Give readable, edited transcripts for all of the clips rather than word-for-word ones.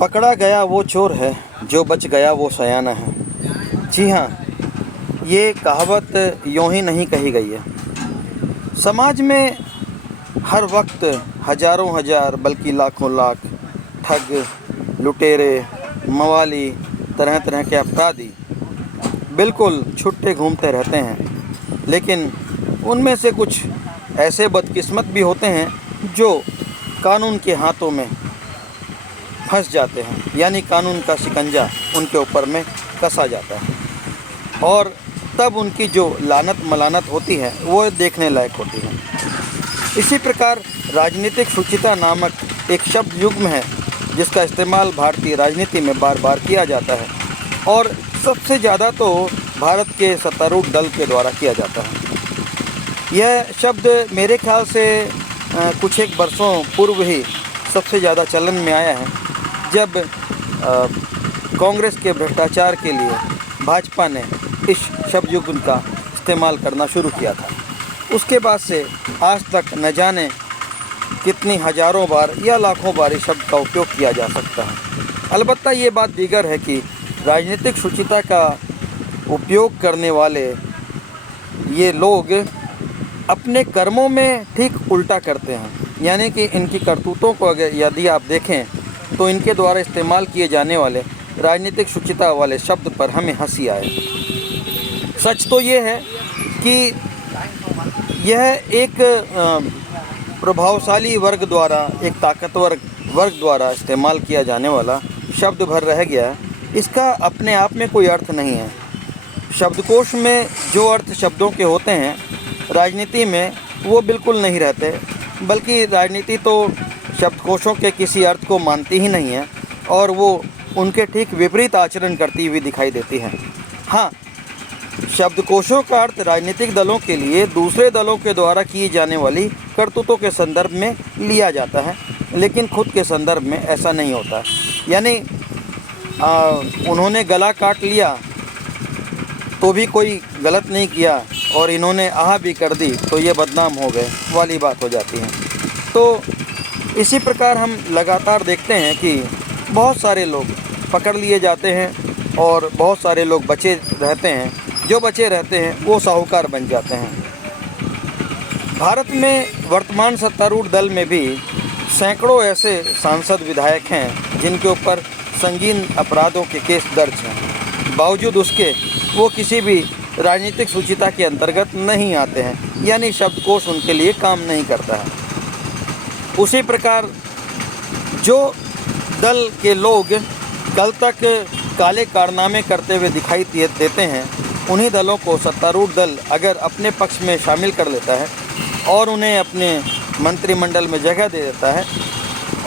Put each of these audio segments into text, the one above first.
पकड़ा गया वो चोर है, जो बच गया वो सयाना है। जी हाँ, ये कहावत यूँ ही नहीं कही गई है। समाज में हर वक्त हजारों हजार बल्कि लाखों लाख ठग, लुटेरे, मवाली, तरह तरह के अपराधी बिल्कुल छुट्टे घूमते रहते हैं। लेकिन उनमें से कुछ ऐसे बदकिस्मत भी होते हैं जो कानून के हाथों में फंस जाते हैं, यानी कानून का शिकंजा उनके ऊपर में कसा जाता है और तब उनकी जो लानत मलानत होती है वो देखने लायक होती है। इसी प्रकार राजनीतिक शुचिता नामक एक शब्द युग्म है जिसका इस्तेमाल भारतीय राजनीति में बार बार किया जाता है और सबसे ज़्यादा तो भारत के सत्तारूढ़ दल के द्वारा किया जाता है। यह शब्द मेरे ख्याल से कुछ एक वर्षों पूर्व ही सबसे ज़्यादा चलन में आया है, जब कांग्रेस के भ्रष्टाचार के लिए भाजपा ने इस शब्द युग्म का इस्तेमाल करना शुरू किया था। उसके बाद से आज तक न जाने कितनी हज़ारों बार या लाखों बार इस शब्द का उपयोग किया जा सकता है। अलबत्ता ये बात दीगर है कि राजनीतिक शुचिता का उपयोग करने वाले ये लोग अपने कर्मों में ठीक उल्टा करते हैं, यानी कि इनकी करतूतों को अगर यदि आप देखें तो इनके द्वारा इस्तेमाल किए जाने वाले राजनीतिक शुचिता वाले शब्द पर हमें हंसी आए। सच तो ये है कि यह एक प्रभावशाली वर्ग द्वारा, एक ताकतवर वर्ग द्वारा इस्तेमाल किया जाने वाला शब्द भर रह गया है। इसका अपने आप में कोई अर्थ नहीं है। शब्दकोश में जो अर्थ शब्दों के होते हैं, राजनीति में वो बिल्कुल नहीं रहते, बल्कि राजनीति तो शब्दकोशों के किसी अर्थ को मानती ही नहीं है और वो उनके ठीक विपरीत आचरण करती हुई दिखाई देती है। हाँ, शब्दकोशों का अर्थ राजनीतिक दलों के लिए दूसरे दलों के द्वारा की जाने वाली करतूतों के संदर्भ में लिया जाता है, लेकिन खुद के संदर्भ में ऐसा नहीं होता। यानी उन्होंने गला काट लिया तो भी कोई गलत नहीं किया और इन्होंने आह भी कर दी तो ये बदनाम हो गए वाली बात हो जाती है। तो इसी प्रकार हम लगातार देखते हैं कि बहुत सारे लोग पकड़ लिए जाते हैं और बहुत सारे लोग बचे रहते हैं। जो बचे रहते हैं वो साहूकार बन जाते हैं। भारत में वर्तमान सत्तारूढ़ दल में भी सैकड़ों ऐसे सांसद विधायक हैं जिनके ऊपर संगीन अपराधों के केस दर्ज हैं। बावजूद उसके वो किसी भी राजनीतिक शुचिता के अंतर्गत नहीं आते हैं, यानी शब्दकोश उनके लिए काम नहीं करता है। उसी प्रकार जो दल के लोग कल तक काले कारनामे करते हुए दिखाई देते हैं, उन्हीं दलों को सत्तारूढ़ दल अगर अपने पक्ष में शामिल कर लेता है और उन्हें अपने मंत्रिमंडल में जगह दे देता है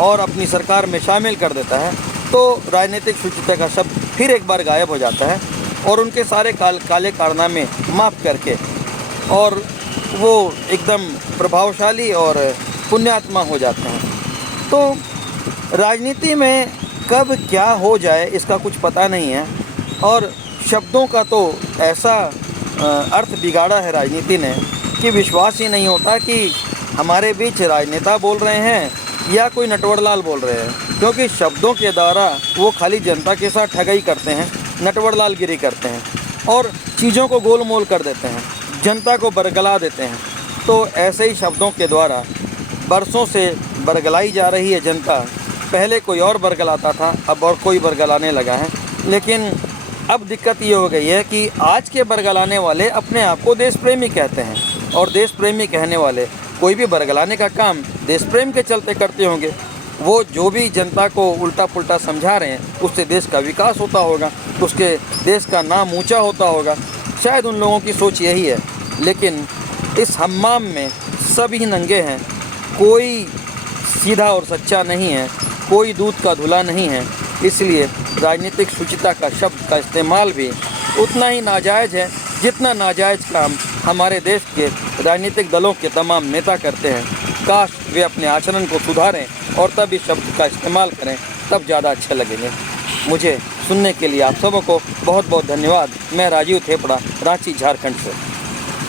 और अपनी सरकार में शामिल कर देता है, तो राजनीतिक शुचिता का शब्द फिर एक बार गायब हो जाता है और उनके सारे काले कारनामे माफ़ करके और वो एकदम प्रभावशाली और पुण्यात्मा हो जाते हैं। तो राजनीति में कब क्या हो जाए इसका कुछ पता नहीं है और शब्दों का तो ऐसा अर्थ बिगाड़ा है राजनीति ने कि विश्वास ही नहीं होता कि हमारे बीच राजनेता बोल रहे हैं या कोई नटवरलाल बोल रहे हैं, क्योंकि शब्दों के द्वारा वो खाली जनता के साथ ठगाई करते हैं, नटवरलालगिरी करते हैं और चीज़ों को गोलमोल कर देते हैं, जनता को बरगला देते हैं। तो ऐसे ही शब्दों के द्वारा बरसों से बरगलाई जा रही है जनता। पहले कोई और बरगलाता था, अब और कोई बरगलाने लगा है। लेकिन अब दिक्कत ये हो गई है कि आज के बरगलाने वाले अपने आप को देश प्रेमी कहते हैं और देश प्रेमी कहने वाले कोई भी बरगलाने का काम देश प्रेम के चलते करते होंगे। वो जो भी जनता को उल्टा पुल्टा समझा रहे हैं उससे देश का विकास होता होगा, उसके देश का नाम ऊंचा होता होगा। शायद उन लोगों की सोच यही है। लेकिन इस हम्माम में सभी नंगे हैं, कोई सीधा और सच्चा नहीं है, कोई दूध का धुला नहीं है। इसलिए राजनीतिक शुचिता का शब्द का इस्तेमाल भी उतना ही नाजायज़ है जितना नाजायज़ काम हमारे देश के राजनीतिक दलों के तमाम नेता करते हैं। काश वे अपने आचरण को सुधारें और तब इस शब्द का इस्तेमाल करें, तब ज़्यादा अच्छे लगेंगे। मुझे सुनने के लिए आप सबों को बहुत बहुत धन्यवाद। मैं राजीव थेपड़ा, रांची, झारखंड से।